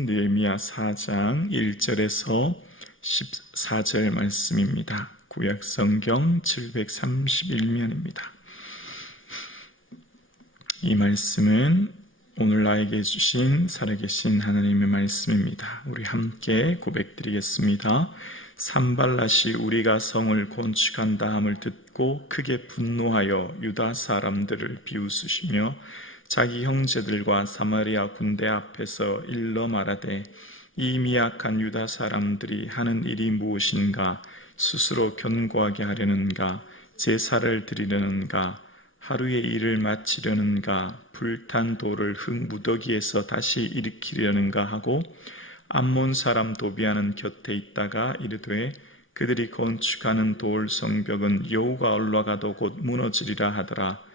느헤미야 4장 1절에서 14절 말씀입니다. 구약 성경 731면입니다. 이 말씀은 오늘 나에게 주신 살아계신 하나님의 말씀입니다. 우리 함께 고백드리겠습니다. 산발랏이 우리가 성을 건축한다 함을 듣고 크게 분노하여 유다 사람들을 비웃으시며 자기 형제들과 사마리아 군대 앞에서 일러 말하되 이 미약한 유다 사람들이 하는 일이 무엇인가? 스스로 견고하게 하려는가? 제사를 드리려는가? 하루의 일을 마치려는가? 불탄 돌을 흙무더기에서 다시 일으키려는가 하고 암몬 사람 도비아는 곁에 있다가 이르되 그들이 건축하는 돌 성벽은 여호가 올라가도 곧 무너지리라 하더라.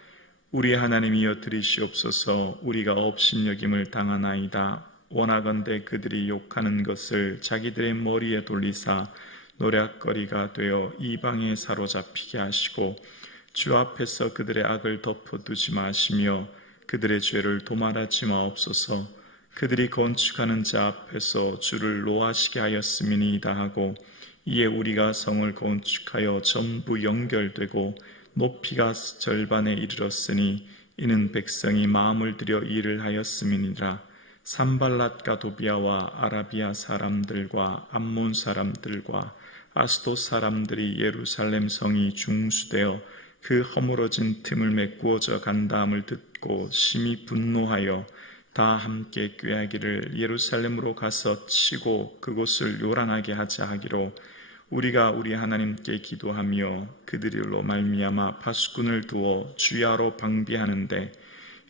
우리 하나님이여 들으시옵소서. 우리가 업신여김을 당하나이다. 원하건대 그들이 욕하는 것을 자기들의 머리에 돌리사 노략거리가 되어 이방에 사로잡히게 하시고 주 앞에서 그들의 악을 덮어두지 마시며 그들의 죄를 도말하지 마옵소서. 그들이 건축하는 자 앞에서 주를 노하시게 하였음이니이다 하고 이에 우리가 성을 건축하여 전부 연결되고 높이가 절반에 이르렀으니 이는 백성이 마음을 들여 일을 하였음이니라. 산발랏과 도비아와 아라비아 사람들과 암몬 사람들과 아스돗 사람들이 예루살렘 성이 중수되어 그 허물어진 틈을 메꾸어져 간다함을 듣고 심히 분노하여 다 함께 꾀하기를 예루살렘으로 가서 치고 그곳을 요란하게 하자 하기로 우리가 우리 하나님께 기도하며 그들로 말미암아 파수꾼을 두어 주야로 방비하는데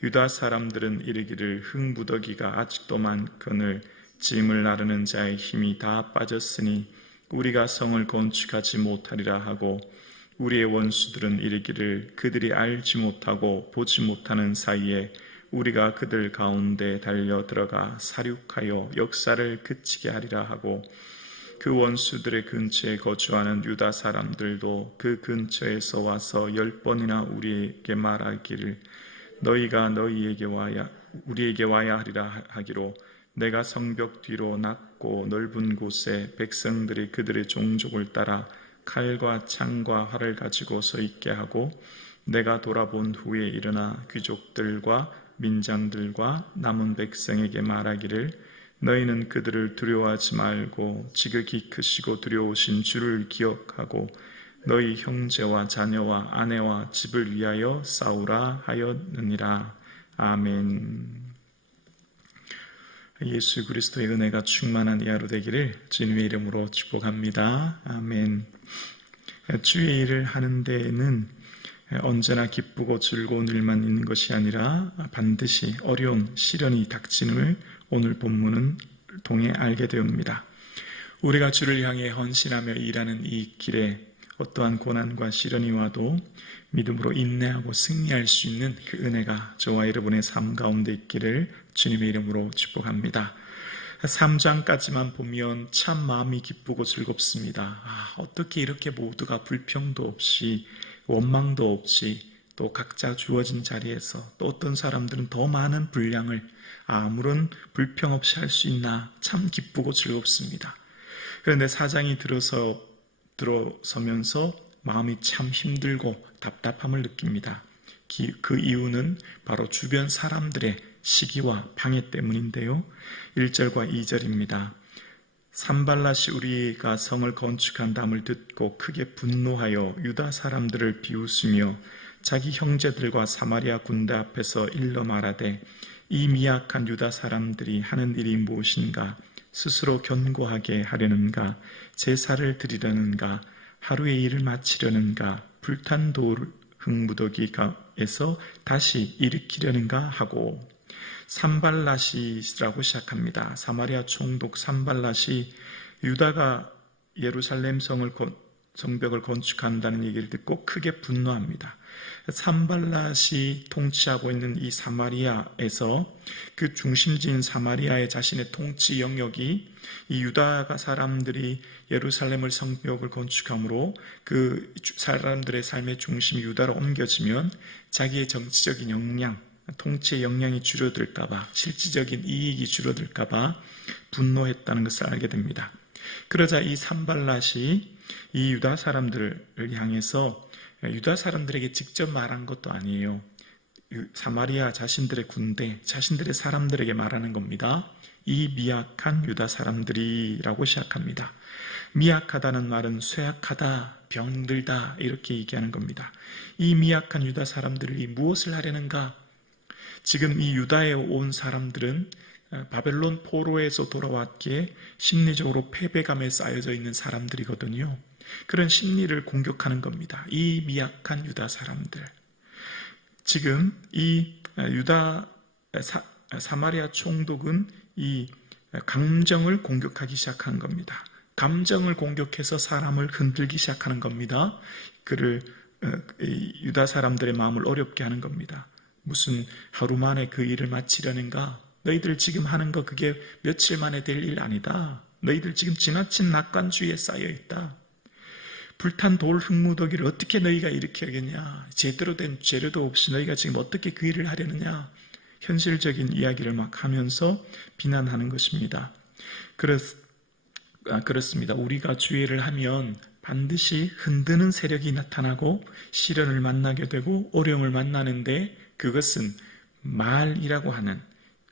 유다 사람들은 이르기를 흙무더기가 아직도 많거늘 짐을 나르는 자의 힘이 다 빠졌으니 우리가 성을 건축하지 못하리라 하고 우리의 원수들은 이르기를 그들이 알지 못하고 보지 못하는 사이에 우리가 그들 가운데 달려 들어가 사륙하여 역사를 그치게 하리라 하고 그 원수들의 근처에 거주하는 유다 사람들도 그 근처에서 와서 10번이나 우리에게 말하기를 너희가 우리에게 와야 하리라 하기로 내가 성벽 뒤로 낮고 넓은 곳에 백성들이 그들의 종족을 따라 칼과 창과 활을 가지고 서 있게 하고 내가 돌아본 후에 일어나 귀족들과 민장들과 남은 백성에게 말하기를 너희는 그들을 두려워하지 말고 지극히 크시고 두려우신 주를 기억하고 너희 형제와 자녀와 아내와 집을 위하여 싸우라 하였느니라. 아멘. 예수 그리스도의 은혜가 충만한 이 하루 되기를 주님의 이름으로 축복합니다. 아멘. 주의 일을 하는 데에는 언제나 기쁘고 즐거운 일만 있는 것이 아니라 반드시 어려운 시련이 닥치는을 오늘 본문은 통해 알게 되옵니다. 우리가 주를 향해 헌신하며 일하는 이 길에 어떠한 고난과 시련이 와도 믿음으로 인내하고 승리할 수 있는 그 은혜가 저와 여러분의 삶 가운데 있기를 주님의 이름으로 축복합니다. 3장까지만 보면 참 마음이 기쁘고 즐겁습니다. 어떻게 이렇게 모두가 불평도 없이 원망도 없이 또 각자 주어진 자리에서 또 어떤 사람들은 더 많은 분량을 아무런 불평 없이 할 수 있나 참 기쁘고 즐겁습니다. 그런데 4장이 들어서면서 마음이 참 힘들고 답답함을 느낍니다. 그 이유는 바로 주변 사람들의 시기와 방해 때문인데요. 1절과 2절입니다. 산발랏이 우리가 성을 건축한다함을 듣고 크게 분노하여 유다 사람들을 비웃으며 자기 형제들과 사마리아 군대 앞에서 일러 말하되 이 미약한 유다 사람들이 하는 일이 무엇인가? 스스로 견고하게 하려는가? 제사를 드리려는가? 하루의 일을 마치려는가? 불탄 돌 흙무더기에서 다시 일으키려는가 하고 산발랏이라고 시작합니다. 사마리아 총독 산발랏이 유다가 예루살렘 성벽을 건축한다는 얘기를 듣고 크게 분노합니다. 산발랏이 통치하고 있는 이 사마리아에서 그 중심지인 사마리아의 자신의 통치 영역이 이 유다가 사람들이 예루살렘을 성벽을 건축함으로 그 사람들의 삶의 중심이 유다로 옮겨지면 자기의 정치적인 역량, 통치의 역량이 줄어들까봐, 실질적인 이익이 줄어들까봐 분노했다는 것을 알게 됩니다. 그러자 이 산발랏이 이 유다 사람들을 향해서 유다 사람들에게 직접 말한 것도 아니에요. 사마리아 자신들의 군대, 자신들의 사람들에게 말하는 겁니다. 이 미약한 유다 사람들이라고 시작합니다. 미약하다는 말은 쇠약하다, 병들다 이렇게 얘기하는 겁니다. 이 미약한 유다 사람들이 무엇을 하려는가? 지금 이 유다에 온 사람들은 바벨론 포로에서 돌아왔기에 심리적으로 패배감에 쌓여져 있는 사람들이거든요. 그런 심리를 공격하는 겁니다. 이 미약한 유다 사람들. 지금 이 사마리아 총독은 이 감정을 공격하기 시작한 겁니다. 감정을 공격해서 사람을 흔들기 시작하는 겁니다. 유다 사람들의 마음을 어렵게 하는 겁니다. 무슨 하루 만에 그 일을 마치려는가? 너희들 지금 하는 거 그게 며칠 만에 될 일 아니다. 너희들 지금 지나친 낙관주의에 쌓여있다. 불탄 돌 흙무더기를 어떻게 너희가 이렇게 하겠냐? 제대로 된 재료도 없이 너희가 지금 어떻게 그 일을 하려느냐? 현실적인 이야기를 막 하면서 비난하는 것입니다. 그렇습니다. 우리가 주의를 하면 반드시 흔드는 세력이 나타나고 시련을 만나게 되고 어려움을 만나는데 그것은 말이라고 하는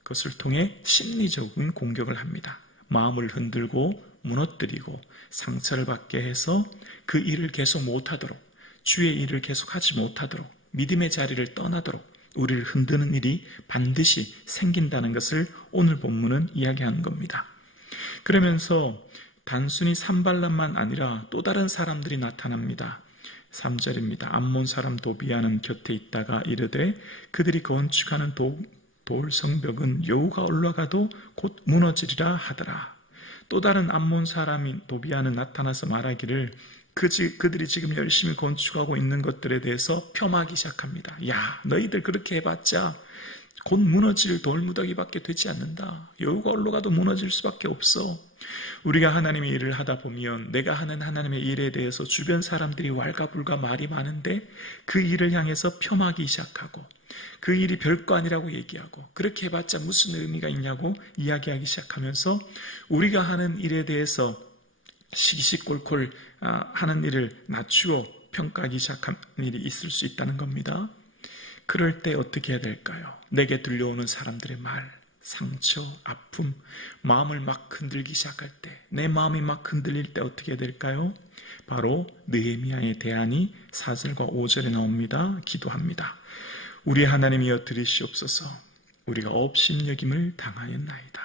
것을 통해 심리적인 공격을 합니다. 마음을 흔들고 무너뜨리고 상처를 받게 해서 그 일을 계속 못하도록, 주의 일을 계속하지 못하도록, 믿음의 자리를 떠나도록 우리를 흔드는 일이 반드시 생긴다는 것을 오늘 본문은 이야기하는 겁니다. 그러면서 단순히 산발랏만 아니라 또 다른 사람들이 나타납니다. 3절입니다. 암몬 사람 도비아는 곁에 있다가 이르되 그들이 건축하는 돌 성벽은 여우가 올라가도 곧 무너지리라 하더라. 또 다른 암몬 사람인 도비아는 나타나서 말하기를 그들이 지금 열심히 건축하고 있는 것들에 대해서 폄하하기 시작합니다. 야, 너희들 그렇게 해봤자 곧 무너질 돌무더기밖에 되지 않는다. 여우가 올라가도 무너질 수밖에 없어. 우리가 하나님의 일을 하다 보면 내가 하는 하나님의 일에 대해서 주변 사람들이 왈가불가 말이 많은데 그 일을 향해서 폄하하기 시작하고 그 일이 별거 아니라고 얘기하고 그렇게 해봤자 무슨 의미가 있냐고 이야기하기 시작하면서 우리가 하는 일에 대해서 시시콜콜 하는 일을 낮추어 평가하기 시작한 일이 있을 수 있다는 겁니다. 그럴 때 어떻게 해야 될까요? 내게 들려오는 사람들의 말, 상처, 아픔, 마음을 막 흔들기 시작할 때, 내 마음이 막 흔들릴 때 어떻게 해야 될까요? 바로 느헤미야의 대안이 4절과 5절에 나옵니다. 기도합니다. 우리 하나님이여 들으시옵소서. 우리가 업심여김을 당하였나이다.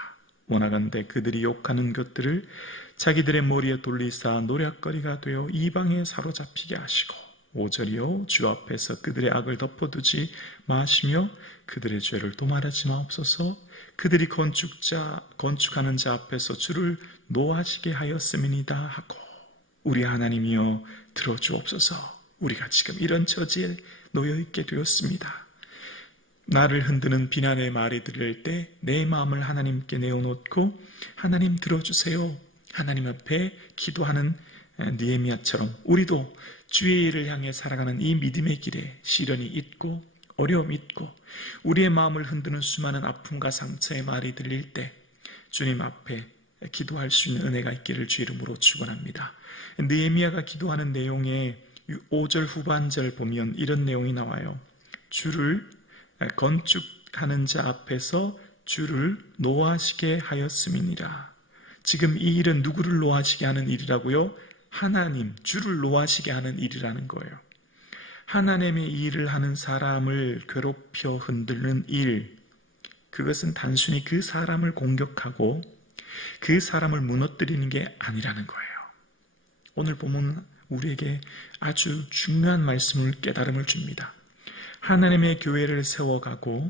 원하건대 그들이 욕하는 것들을 자기들의 머리에 돌리사 노략거리가 되어 이방에 사로잡히게 하시고 5절이요 주 앞에서 그들의 악을 덮어두지 마시며 그들의 죄를 도말하지 마옵소서. 그들이 건축하는 자 앞에서 주를 노하시게 하였음이니이다 하고 우리 하나님이여 들어주옵소서. 우리가 지금 이런 처지에 놓여있게 되었습니다. 나를 흔드는 비난의 말이 들릴 때 내 마음을 하나님께 내어놓고 하나님 들어주세요. 하나님 앞에 기도하는 느헤미야처럼 우리도 주의 일을 향해 살아가는 이 믿음의 길에 시련이 있고 어려움이 있고 우리의 마음을 흔드는 수많은 아픔과 상처의 말이 들릴 때 주님 앞에 기도할 수 있는 은혜가 있기를 주 이름으로 축원합니다. 느헤미야가 기도하는 내용에 5절 후반절 보면 이런 내용이 나와요. 주를 건축하는 자 앞에서 주를 노하시게 하였음이니라. 지금 이 일은 누구를 노하시게 하는 일이라고요? 하나님, 주를 노하시게 하는 일이라는 거예요. 하나님의 일을 하는 사람을 괴롭혀 흔드는 일, 그것은 단순히 그 사람을 공격하고 그 사람을 무너뜨리는 게 아니라는 거예요. 오늘 보면 우리에게 아주 중요한 말씀을 깨달음을 줍니다. 하나님의 교회를 세워가고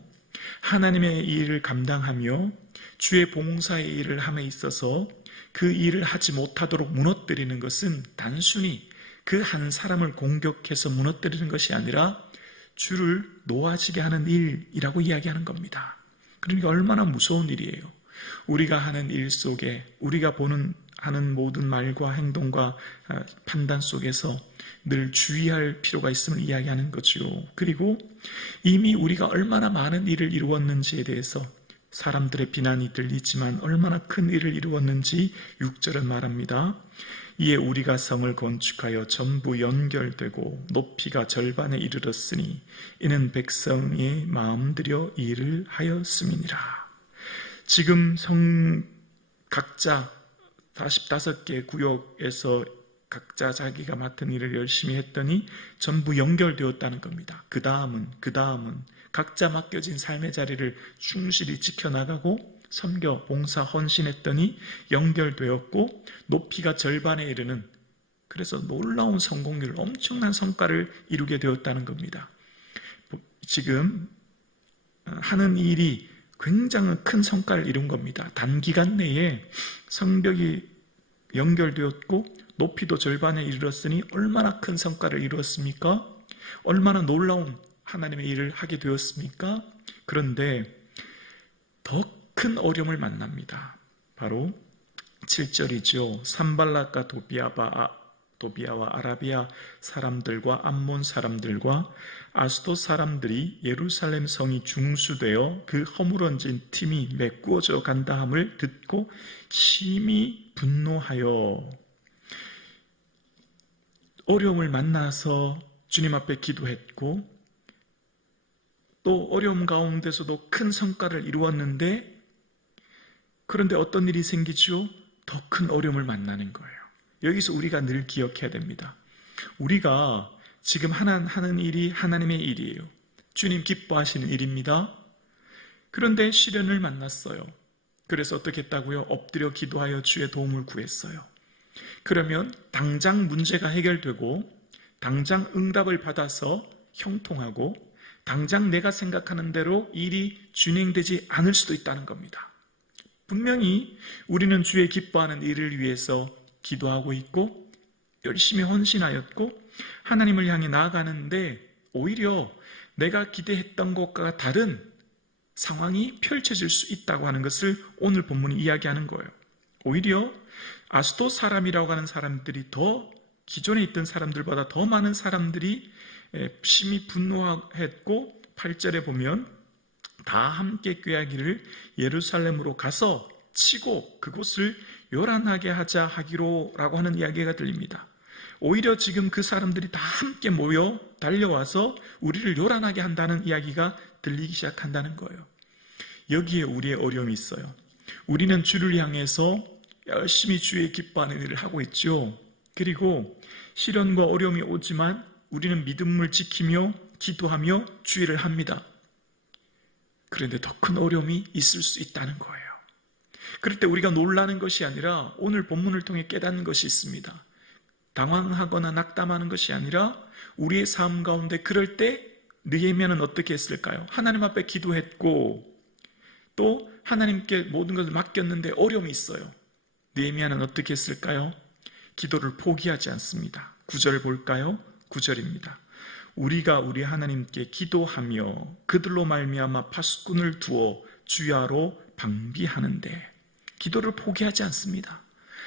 하나님의 일을 감당하며 주의 봉사의 일을 함에 있어서 그 일을 하지 못하도록 무너뜨리는 것은 단순히 그 한 사람을 공격해서 무너뜨리는 것이 아니라 주를 노하시게 하는 일이라고 이야기하는 겁니다. 그러니까 얼마나 무서운 일이에요. 우리가 하는 일 속에 우리가 보는 하는 모든 말과 행동과 판단 속에서 늘 주의할 필요가 있음을 이야기하는 거죠. 그리고 이미 우리가 얼마나 많은 일을 이루었는지에 대해서 사람들의 비난이 들리지만 얼마나 큰 일을 이루었는지 6절은 말합니다. 이에 우리가 성을 건축하여 전부 연결되고 높이가 절반에 이르렀으니 이는 백성의 마음 들여 일을 하였음이니라. 지금 성 각자 45개 구역에서 각자 자기가 맡은 일을 열심히 했더니 전부 연결되었다는 겁니다. 그 다음은 각자 맡겨진 삶의 자리를 충실히 지켜나가고 섬겨 봉사 헌신했더니 연결되었고 높이가 절반에 이르는, 그래서 놀라운 성공률, 엄청난 성과를 이루게 되었다는 겁니다. 지금 하는 일이 굉장히 큰 성과를 이룬 겁니다. 단기간 내에 성벽이 연결되었고 높이도 절반에 이르렀으니 얼마나 큰 성과를 이루었습니까? 얼마나 놀라운 하나님의 일을 하게 되었습니까? 그런데 더 큰 어려움을 만납니다. 바로 7절이죠. 산발락과 도비아와 아라비아 사람들과 암몬 사람들과 아스돗 사람들이 예루살렘 성이 중수되어 그 허물어진 틈이 메꾸어져 간다 함을 듣고 심히 분노하여, 어려움을 만나서 주님 앞에 기도했고 또 어려움 가운데서도 큰 성과를 이루었는데, 그런데 어떤 일이 생기죠? 더 큰 어려움을 만나는 거예요. 여기서 우리가 늘 기억해야 됩니다. 우리가 지금 하는 일이 하나님의 일이에요. 주님 기뻐하시는 일입니다. 그런데 시련을 만났어요. 그래서 어떻게 했다고요? 엎드려 기도하여 주의 도움을 구했어요. 그러면 당장 문제가 해결되고 당장 응답을 받아서 형통하고 당장 내가 생각하는 대로 일이 진행되지 않을 수도 있다는 겁니다. 분명히 우리는 주의 기뻐하는 일을 위해서 기도하고 있고 열심히 헌신하였고 하나님을 향해 나아가는데 오히려 내가 기대했던 것과 다른 상황이 펼쳐질 수 있다고 하는 것을 오늘 본문이 이야기하는 거예요. 오히려 아스돗 사람이라고 하는 사람들이 더 기존에 있던 사람들보다 더 많은 사람들이 심히 분노했고 8절에 보면 다 함께 꾀하기를 예루살렘으로 가서 치고 그곳을 요란하게 하자 하기로라고 하는 이야기가 들립니다. 오히려 지금 그 사람들이 다 함께 모여 달려와서 우리를 요란하게 한다는 이야기가 들리기 시작한다는 거예요. 여기에 우리의 어려움이 있어요. 우리는 주를 향해서 열심히 주의 기뻐하는 일을 하고 있죠. 그리고 시련과 어려움이 오지만 우리는 믿음을 지키며 기도하며 주의를 합니다. 그런데 더 큰 어려움이 있을 수 있다는 거예요. 그럴 때 우리가 놀라는 것이 아니라 오늘 본문을 통해 깨닫는 것이 있습니다. 당황하거나 낙담하는 것이 아니라 우리의 삶 가운데 그럴 때 느헤미야는 어떻게 했을까요? 하나님 앞에 기도했고 또 하나님께 모든 것을 맡겼는데 어려움이 있어요. 느헤미야는 어떻게 했을까요? 기도를 포기하지 않습니다. 9절 볼까요? 9절입니다. 우리가 우리 하나님께 기도하며 그들로 말미암아 파수꾼을 두어 주야로 방비하는데, 기도를 포기하지 않습니다.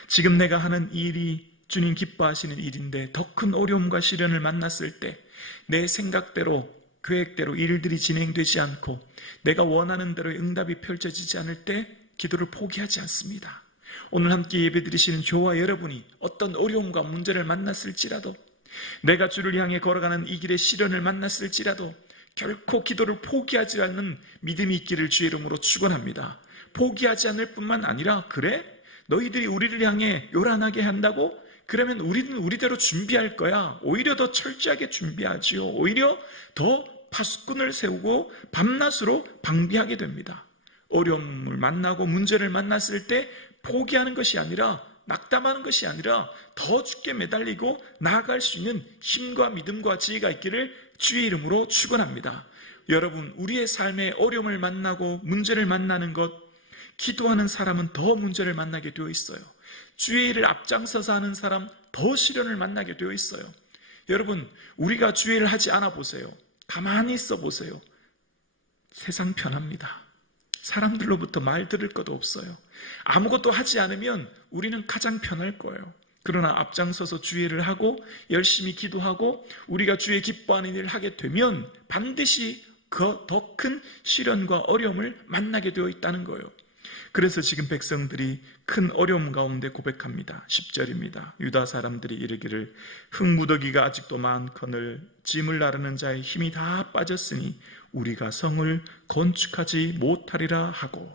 지금 내가 하는 일이 주님 기뻐하시는 일인데 더 큰 어려움과 시련을 만났을 때 내 생각대로 계획대로 일들이 진행되지 않고 내가 원하는 대로 응답이 펼쳐지지 않을 때 기도를 포기하지 않습니다. 오늘 함께 예배드리시는 저와 여러분이 어떤 어려움과 문제를 만났을지라도, 내가 주를 향해 걸어가는 이 길의 시련을 만났을지라도 결코 기도를 포기하지 않는 믿음이 있기를 주의 이름으로 축원합니다. 포기하지 않을 뿐만 아니라, 그래? 너희들이 우리를 향해 요란하게 한다고? 그러면 우리는 우리대로 준비할 거야. 오히려 더 철저하게 준비하지요. 오히려 더 파수꾼을 세우고 밤낮으로 방비하게 됩니다. 어려움을 만나고 문제를 만났을 때 포기하는 것이 아니라, 낙담하는 것이 아니라 더 죽게 매달리고 나아갈 수 있는 힘과 믿음과 지혜가 있기를 주의 이름으로 축원합니다. 여러분, 우리의 삶에 어려움을 만나고 문제를 만나는 것, 기도하는 사람은 더 문제를 만나게 되어 있어요. 주의 일을 앞장서서 하는 사람 더 시련을 만나게 되어 있어요. 여러분, 우리가 주의 일을 하지 않아 보세요. 가만히 있어 보세요. 세상 편합니다. 사람들로부터 말 들을 것도 없어요. 아무것도 하지 않으면 우리는 가장 편할 거예요. 그러나 앞장서서 주의를 하고 열심히 기도하고 우리가 주의 기뻐하는 일을 하게 되면 반드시 더 큰 시련과 어려움을 만나게 되어 있다는 거예요. 그래서 지금 백성들이 큰 어려움 가운데 고백합니다. 10절입니다. 유다 사람들이 이르기를 흙무더기가 아직도 많거늘 짐을 나르는 자의 힘이 다 빠졌으니 우리가 성을 건축하지 못하리라 하고,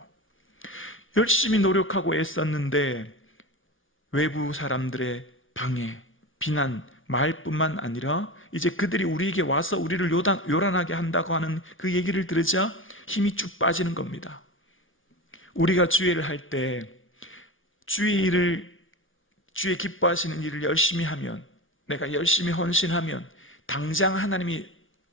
열심히 노력하고 애썼는데 외부 사람들의 방해, 비난, 말뿐만 아니라 이제 그들이 우리에게 와서 우리를 요란하게 한다고 하는 그 얘기를 들으자 힘이 쭉 빠지는 겁니다. 우리가 주의를 할 때 주의 기뻐하시는 일을 열심히 하면, 내가 열심히 헌신하면 당장 하나님이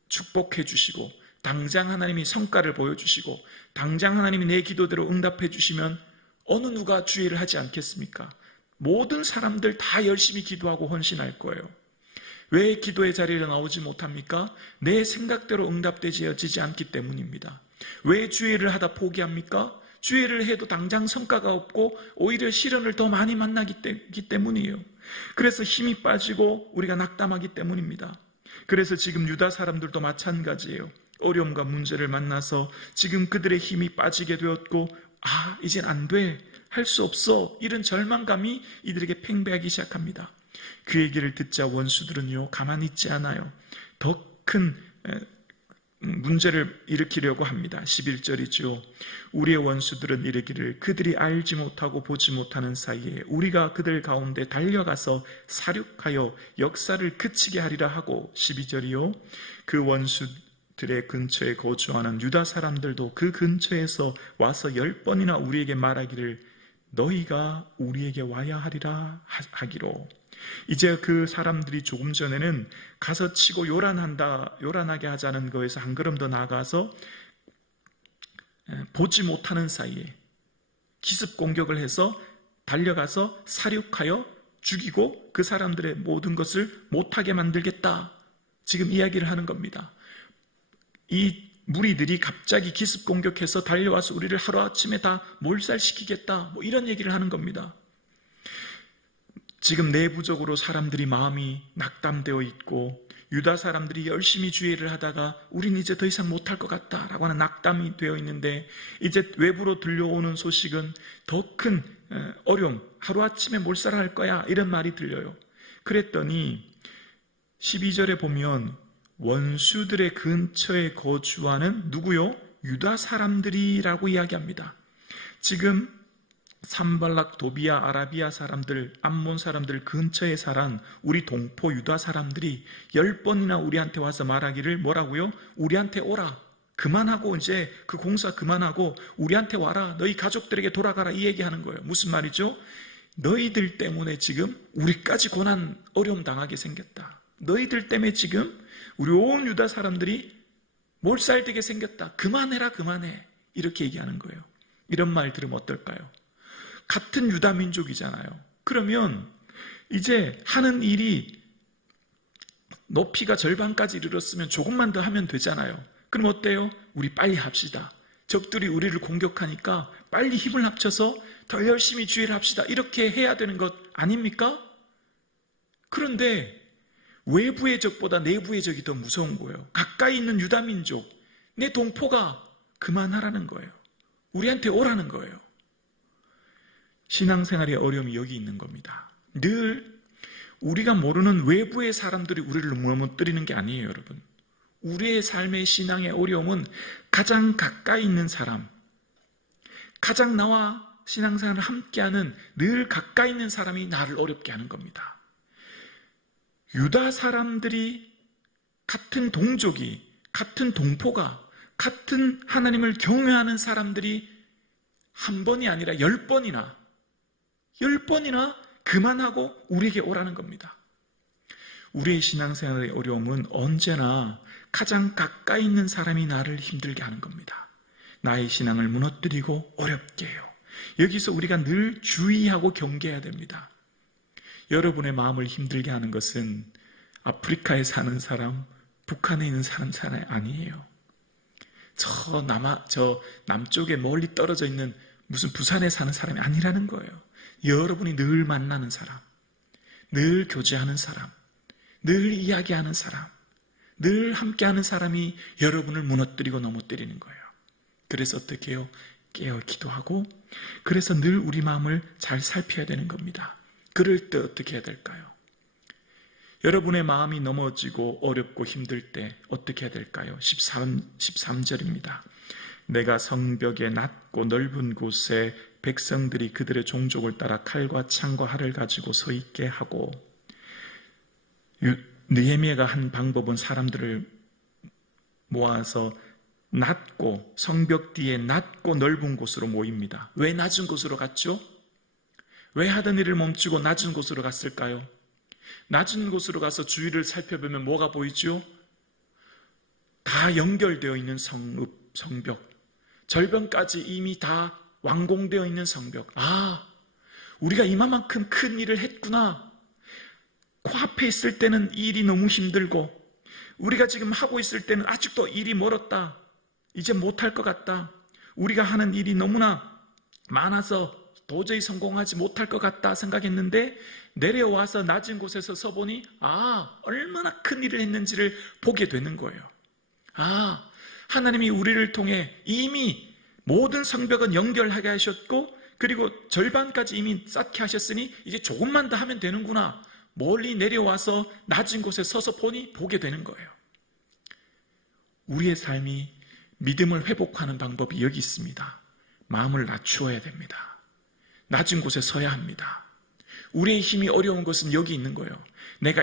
축복해 주시고 당장 하나님이 성과를 보여주시고 당장 하나님이 내 기도대로 응답해 주시면 어느 누가 주의를 하지 않겠습니까? 모든 사람들 다 열심히 기도하고 헌신할 거예요. 왜 기도의 자리에 나오지 못합니까? 내 생각대로 응답되지 않기 때문입니다. 왜 주의를 하다 포기합니까? 주의를 해도 당장 성과가 없고 오히려 시련을 더 많이 만나기 때문이에요. 그래서 힘이 빠지고 우리가 낙담하기 때문입니다. 그래서 지금 유다 사람들도 마찬가지예요. 어려움과 문제를 만나서 지금 그들의 힘이 빠지게 되었고, 이젠 안 돼, 할 수 없어, 이런 절망감이 이들에게 팽배하기 시작합니다. 그 얘기를 듣자 원수들은요 가만히 있지 않아요. 더 큰 문제를 일으키려고 합니다. 11절이죠. 우리의 원수들은 이르기를 그들이 알지 못하고 보지 못하는 사이에 우리가 그들 가운데 달려가서 사륙하여 역사를 그치게 하리라 하고, 12절이요. 그 원수들의 근처에 거주하는 유다 사람들도 그 근처에서 와서 10번이나 우리에게 말하기를 너희가 우리에게 와야 하리라 하기로. 이제 그 사람들이 조금 전에는 가서 치고 요란하게 하자는 거에서 한 걸음 더 나아가서 보지 못하는 사이에 기습 공격을 해서 달려가서 사륙하여 죽이고 그 사람들의 모든 것을 못하게 만들겠다, 지금 이야기를 하는 겁니다. 이 무리들이 갑자기 기습 공격해서 달려와서 우리를 하루아침에 다 몰살시키겠다, 이런 얘기를 하는 겁니다. 지금 내부적으로 사람들이 마음이 낙담되어 있고 유다 사람들이 열심히 주의를 하다가 우린 이제 더 이상 못할 것 같다라고 하는 낙담이 되어 있는데, 이제 외부로 들려오는 소식은 더 큰 어려움, 하루아침에 몰살할 거야, 이런 말이 들려요. 그랬더니 12절에 보면 원수들의 근처에 거주하는 누구요? 유다 사람들이라고 이야기합니다. 지금 산발락, 도비아, 아라비아 사람들, 암몬 사람들 근처에 살한 우리 동포 유다 사람들이 10번이나 우리한테 와서 말하기를 뭐라고요? 우리한테 오라, 그만하고 이제 그 공사 그만하고 우리한테 와라, 너희 가족들에게 돌아가라, 이 얘기하는 거예요. 무슨 말이죠? 너희들 때문에 지금 우리까지 고난 어려움 당하게 생겼다. 너희들 때문에 지금 우리 온 유다 사람들이 몰살되게 생겼다. 그만해라, 그만해. 이렇게 얘기하는 거예요. 이런 말 들으면 어떨까요? 같은 유다 민족이잖아요. 그러면 이제 하는 일이 높이가 절반까지 이르렀으면 조금만 더 하면 되잖아요. 그럼 어때요? 우리 빨리 합시다. 적들이 우리를 공격하니까 빨리 힘을 합쳐서 더 열심히 주의를 합시다. 이렇게 해야 되는 것 아닙니까? 그런데 외부의 적보다 내부의 적이 더 무서운 거예요. 가까이 있는 유다 민족, 내 동포가 그만하라는 거예요. 우리한테 오라는 거예요. 신앙생활의 어려움이 여기 있는 겁니다. 늘 우리가 모르는 외부의 사람들이 우리를 무너뜨리는 게 아니에요, 여러분. 우리의 삶의 신앙의 어려움은 가장 가까이 있는 사람, 가장 나와 신앙생활을 함께하는 늘 가까이 있는 사람이 나를 어렵게 하는 겁니다. 유다 사람들이, 같은 동족이, 같은 동포가, 같은 하나님을 경외하는 사람들이 한 번이 아니라 10번이나 그만하고 우리에게 오라는 겁니다. 우리의 신앙생활의 어려움은 언제나 가장 가까이 있는 사람이 나를 힘들게 하는 겁니다. 나의 신앙을 무너뜨리고 어렵게 해요. 여기서 우리가 늘 주의하고 경계해야 됩니다. 여러분의 마음을 힘들게 하는 것은 아프리카에 사는 사람, 북한에 있는 사람 아니에요. 저 남쪽에 멀리 떨어져 있는 무슨 부산에 사는 사람이 아니라는 거예요. 여러분이 늘 만나는 사람, 늘 교제하는 사람, 늘 이야기하는 사람, 늘 함께하는 사람이 여러분을 무너뜨리고 넘어뜨리는 거예요. 그래서 어떻게 해요? 깨어 기도하고, 그래서 늘 우리 마음을 잘 살펴야 되는 겁니다. 그럴 때 어떻게 해야 될까요? 여러분의 마음이 넘어지고 어렵고 힘들 때 어떻게 해야 될까요? 13절입니다. 내가 성벽의 낮고 넓은 곳에 백성들이 그들의 종족을 따라 칼과 창과 활을 가지고 서 있게 하고, 느헤미야가 한 방법은 사람들을 모아서 낮고 성벽 뒤에 낮고 넓은 곳으로 모입니다. 왜 낮은 곳으로 갔죠? 왜 하던 일을 멈추고 낮은 곳으로 갔을까요? 낮은 곳으로 가서 주위를 살펴보면 뭐가 보이죠? 다 연결되어 있는 성벽, 절벽까지 이미 다 완공되어 있는 성벽. 우리가 이만큼 큰 일을 했구나. 코앞에 있을 때는 일이 너무 힘들고, 우리가 지금 하고 있을 때는 아직도 일이 멀었다. 이제 못할 것 같다. 우리가 하는 일이 너무나 많아서 도저히 성공하지 못할 것 같다 생각했는데, 내려와서 낮은 곳에서 서보니 얼마나 큰 일을 했는지를 보게 되는 거예요. 하나님이 우리를 통해 이미 모든 성벽은 연결하게 하셨고, 그리고 절반까지 이미 쌓게 하셨으니 이제 조금만 더 하면 되는구나. 멀리 내려와서 낮은 곳에 서서 보게 되는 거예요. 우리의 삶이 믿음을 회복하는 방법이 여기 있습니다. 마음을 낮추어야 됩니다. 낮은 곳에 서야 합니다. 우리의 힘이 어려운 것은 여기 있는 거예요. 내가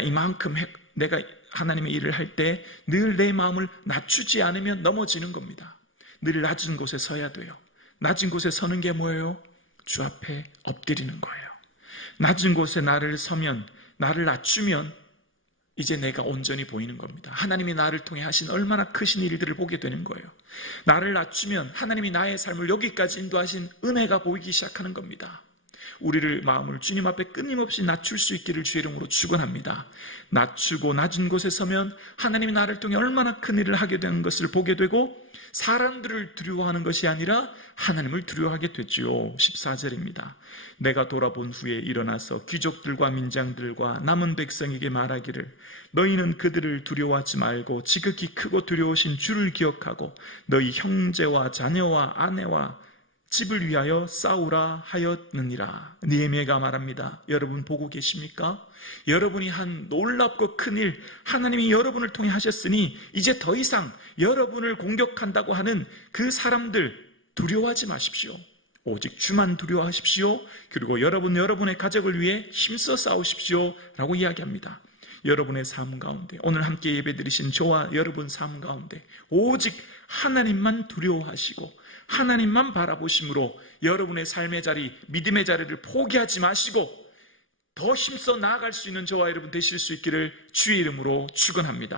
하나님의 일을 할 때 늘 내 마음을 낮추지 않으면 넘어지는 겁니다. 늘 낮은 곳에 서야 돼요. 낮은 곳에 서는 게 뭐예요? 주 앞에 엎드리는 거예요. 낮은 곳에 나를 낮추면 이제 내가 온전히 보이는 겁니다. 하나님이 나를 통해 하신 얼마나 크신 일들을 보게 되는 거예요. 나를 낮추면 하나님이 나의 삶을 여기까지 인도하신 은혜가 보이기 시작하는 겁니다. 우리를 마음을 주님 앞에 끊임없이 낮출 수 있기를 주의 이름으로 축원합니다. 낮추고 낮은 곳에 서면 하나님이 나를 통해 얼마나 큰 일을 하게 되는 것을 보게 되고, 사람들을 두려워하는 것이 아니라 하나님을 두려워하게 됐지요. 14절입니다. 내가 돌아본 후에 일어나서 귀족들과 민장들과 남은 백성에게 말하기를, 너희는 그들을 두려워하지 말고 지극히 크고 두려우신 주를 기억하고 너희 형제와 자녀와 아내와 집을 위하여 싸우라 하였느니라. 느헤미야가 말합니다. 여러분 보고 계십니까? 여러분이 한 놀랍고 큰 일, 하나님이 여러분을 통해 하셨으니 이제 더 이상 여러분을 공격한다고 하는 그 사람들 두려워하지 마십시오. 오직 주만 두려워하십시오. 그리고 여러분의 가족을 위해 힘써 싸우십시오 라고 이야기합니다. 여러분의 삶 가운데, 오늘 함께 예배드리신 저와 여러분 삶 가운데 오직 하나님만 두려워하시고 하나님만 바라보심으로 여러분의 삶의 자리, 믿음의 자리를 포기하지 마시고 더 힘써 나아갈 수 있는 저와 여러분 되실 수 있기를 주의 이름으로 축원합니다.